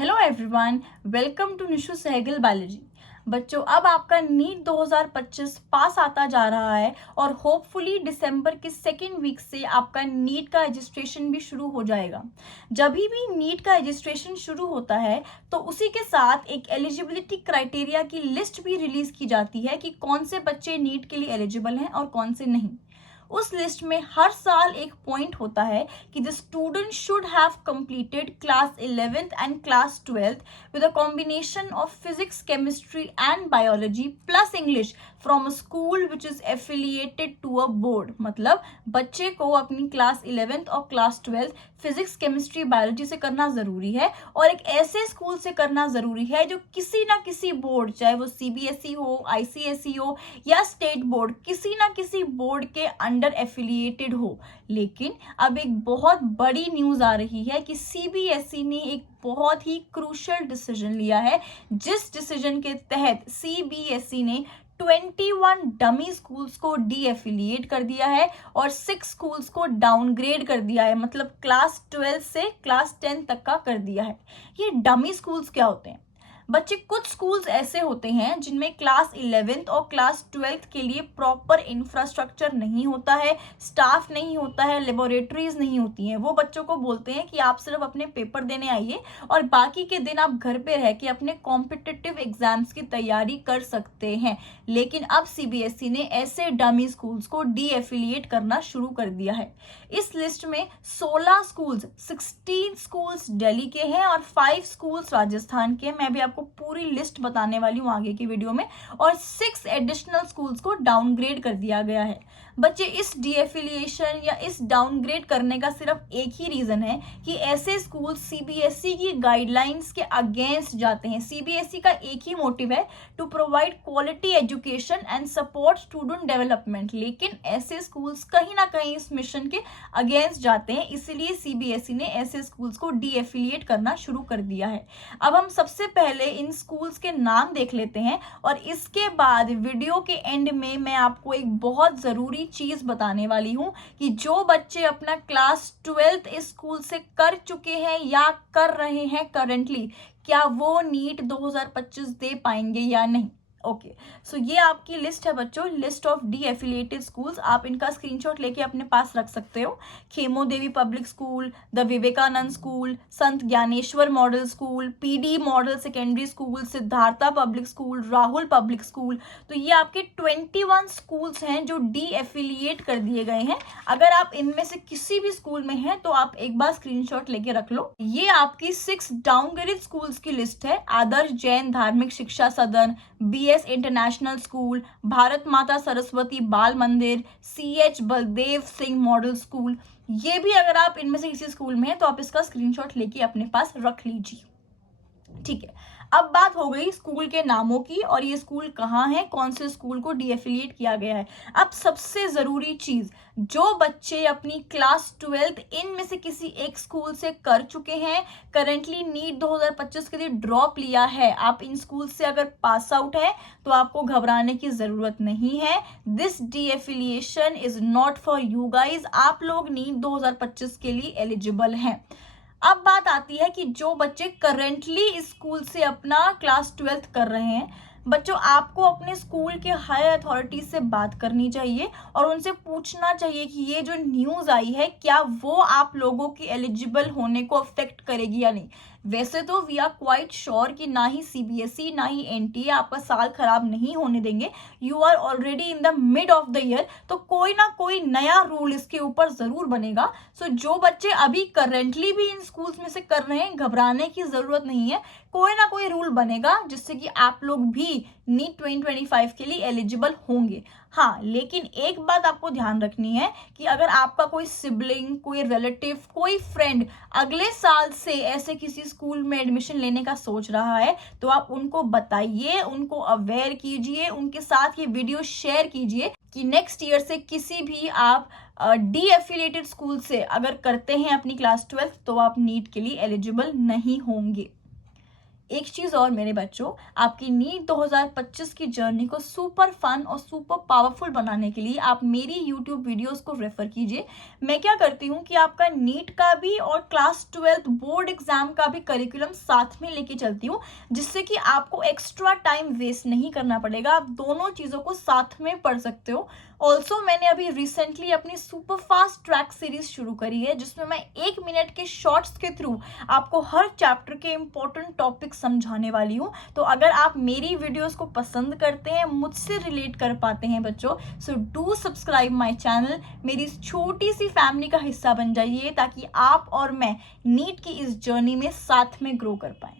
Hello everyone, welcome to Nishu Sehgal biology. बच्चों, अब आपका नीट 2025 पास आता जा रहा है और होपफुली दिसंबर के सेकेंड वीक से आपका नीट का रजिस्ट्रेशन भी शुरू हो जाएगा। जब भी नीट का रजिस्ट्रेशन शुरू होता है तो उसी के साथ एक एलिजिबिलिटी क्राइटेरिया की लिस्ट भी रिलीज की जाती है कि कौन से बच्चे नीट के लिए एलिजिबल हैं और कौन से नहीं। उस लिस्ट में हर साल एक पॉइंट होता है कि the student should have completed class 11th and class 12th with a combination of physics, chemistry and biology plus English from a school which is affiliated to a board। मतलब बच्चे को अपनी क्लास 11th और class 12th physics, chemistry, biology से करना जरूरी है और एक ऐसे स्कूल से करना जरूरी है जो किसी ना किसी बोर्ड, चाहे वो सीबीएसई हो, आईसीएसई हो या स्टेट बोर्ड, किसी ना किसी बोर्ड के अंडर एफिलिएटेड हो। लेकिन अब एक बहुत बड़ी न्यूज आ रही है कि सीबीएसई ने एक बहुत ही क्रूशियल डिसीजन लिया है, जिस डिसीजन के तहत सीबीएसई ने 21 डमी स्कूल्स को डी एफिलिएट कर दिया है और 6 स्कूल्स को डाउनग्रेड कर दिया है, मतलब क्लास 12 से क्लास 10 तक का कर दिया है। ये डमी स्कूल्स क्या होते हैं बच्चे? कुछ स्कूल्स ऐसे होते हैं जिनमें क्लास 11th और क्लास 12th के लिए प्रॉपर इंफ्रास्ट्रक्चर नहीं होता है, स्टाफ नहीं होता है, लेबोरेटरीज नहीं होती हैं। वो बच्चों को बोलते हैं कि आप सिर्फ अपने पेपर देने आइए और बाकी के दिन आप घर पे रह के अपने कॉम्पिटिटिव एग्जाम्स की तैयारी कर सकते हैं। लेकिन अब सीबीएसई ने ऐसे डमी स्कूल्स को डी एफिलिएट करना शुरू कर दिया है। इस लिस्ट में 16 स्कूल्स, 16 स्कूल्स दिल्ली के हैं और 5 स्कूल्स राजस्थान के। मैं भी आपको पूरी लिस्ट बताने वाली हूँ आगे की वीडियो में। और 6 एडिशनल स्कूल्स को डाउनग्रेड कर दिया गया है। बच्चे, इस डीएफिलिएशन या इस डाउनग्रेड करने का सिर्फ एक ही रीजन है कि ऐसे स्कूल सीबीएसई की गाइडलाइंस के अगेंस्ट जाते हैं। सीबीएसई का एक ही मोटिव है, to provide quality education and support student development. लेकिन ऐसे स्कूल्स कहीं ना कहीं इस मिशन के अगेंस्ट जाते हैं, इसीलिए सीबीएसई ने ऐसे स्कूल्स को डीएफिलिएट करना शुरू कर दिया है। अब हम सबसे पहले इन स्कूल्स के नाम देख लेते हैं और इसके बाद वीडियो के एंड में मैं आपको एक बहुत जरूरी चीज बताने वाली हूं कि जो बच्चे अपना क्लास 12th इस स्कूल से कर चुके हैं या कर रहे हैं करंटली, क्या वो नीट 2025 दे पाएंगे या नहीं। ओके, सो ये आपकी लिस्ट है बच्चों, list of deaffiliated schools. आप इनका स्क्रीनशॉट लेके अपने पास रख सकते हो। Khemo Devi public school, the Vivekananda school, Sant Gyaneshwar model school, PD model secondary school, Siddhartha public school, Rahul public school. तो ये आपके 21 स्कूल्स हैं जो डी एफिलिएट कर दिए गए हैं। अगर आप इनमें से किसी भी स्कूल में हैं तो आप एक बार स्क्रीनशॉट लेके रख लो। ये आपकी 6 डाउनग्रेडेड स्कूल्स की लिस्ट है। आदर्श जैन धार्मिक शिक्षा सदन, बीएस इंटरनेशनल स्कूल, भारत माता Saraswati Bal Mandir, CH Baldev Singh model school. ये भी अगर आप इनमें से किसी स्कूल में हैं तो आप इसका स्क्रीनशॉट लेके अपने पास रख लीजिए। ठीक है, अब बात हो गई स्कूल के नामों की और ये स्कूल कहाँ है, कौन से स्कूल को डीएफिलिएट किया गया है। अब सबसे जरूरी चीज, जो बच्चे अपनी क्लास 12th इनमें से किसी एक स्कूल से कर चुके हैं, करंटली नीट 2025 के लिए ड्रॉप लिया है, आप इन स्कूल से अगर पास आउट है तो आपको घबराने की जरूरत नहीं है। This deaffiliation is not for you guys. आप लोग नीट 2025 के लिए एलिजिबल हैं। अब बात आती है कि जो बच्चे करेंटली स्कूल से अपना क्लास 12th कर रहे हैं, बच्चों आपको अपने स्कूल के हायर अथॉरिटी से बात करनी चाहिए और उनसे पूछना चाहिए कि ये जो न्यूज़ आई है क्या वो आप लोगों के एलिजिबल होने को अफेक्ट करेगी या नहीं। वैसे तो वी आर क्वाइट श्योर कि ना ही सीबीएसई ना ही एनटीए आपका साल खराब नहीं होने देंगे। You are already in the mid of the year, तो कोई ना कोई नया रूल इसके ऊपर जरूर बनेगा। सो जो बच्चे अभी करेंटली भी इन स्कूल्स में से कर रहे हैं, घबराने की जरूरत नहीं है। कोई ना कोई रूल बनेगा जिससे कि आप लोग भी नीट 2025 के लिए एलिजिबल होंगे। हाँ, लेकिन एक बात आपको ध्यान रखनी है कि अगर आपका कोई सिबलिंग, कोई रिलेटिव, कोई फ्रेंड अगले साल से ऐसे किसी स्कूल में एडमिशन लेने का सोच रहा है तो आप उनको बताइए, उनको अवेयर कीजिए, उनके साथ ये वीडियो शेयर कीजिए कि नेक्स्ट ईयर से किसी भी आप डी एफिलिएटेड स्कूल से अगर करते हैं अपनी क्लास 12th तो आप नीट के लिए एलिजिबल नहीं होंगे। एक चीज़ और मेरे बच्चों, आपकी नीट 2025 की जर्नी को सुपर फन और सुपर पावरफुल बनाने के लिए आप मेरी यूट्यूब वीडियोस को रेफर कीजिए। मैं क्या करती हूँ कि आपका नीट का भी और क्लास 12 बोर्ड एग्जाम का भी करिकुलम साथ में लेके चलती हूँ, जिससे कि आपको एक्स्ट्रा टाइम वेस्ट नहीं करना पड़ेगा, आप दोनों चीज़ों को साथ में पढ़ सकते हो। ऑल्सो मैंने अभी रिसेंटली अपनी सुपर फास्ट ट्रैक सीरीज शुरू करी है, जिसमें मैं 1 मिनट के शॉर्ट्स के थ्रू आपको हर चैप्टर के इंपॉर्टेंट टॉपिक समझाने वाली हूँ। तो अगर आप मेरी वीडियोस को पसंद करते हैं, मुझसे रिलेट कर पाते हैं बच्चों, so do subscribe my channel. मेरी इस छोटी सी फैमिली का हिस्सा बन जाइए, ताकि आप और मैं नीट की इस जर्नी में साथ में ग्रो कर पाएं।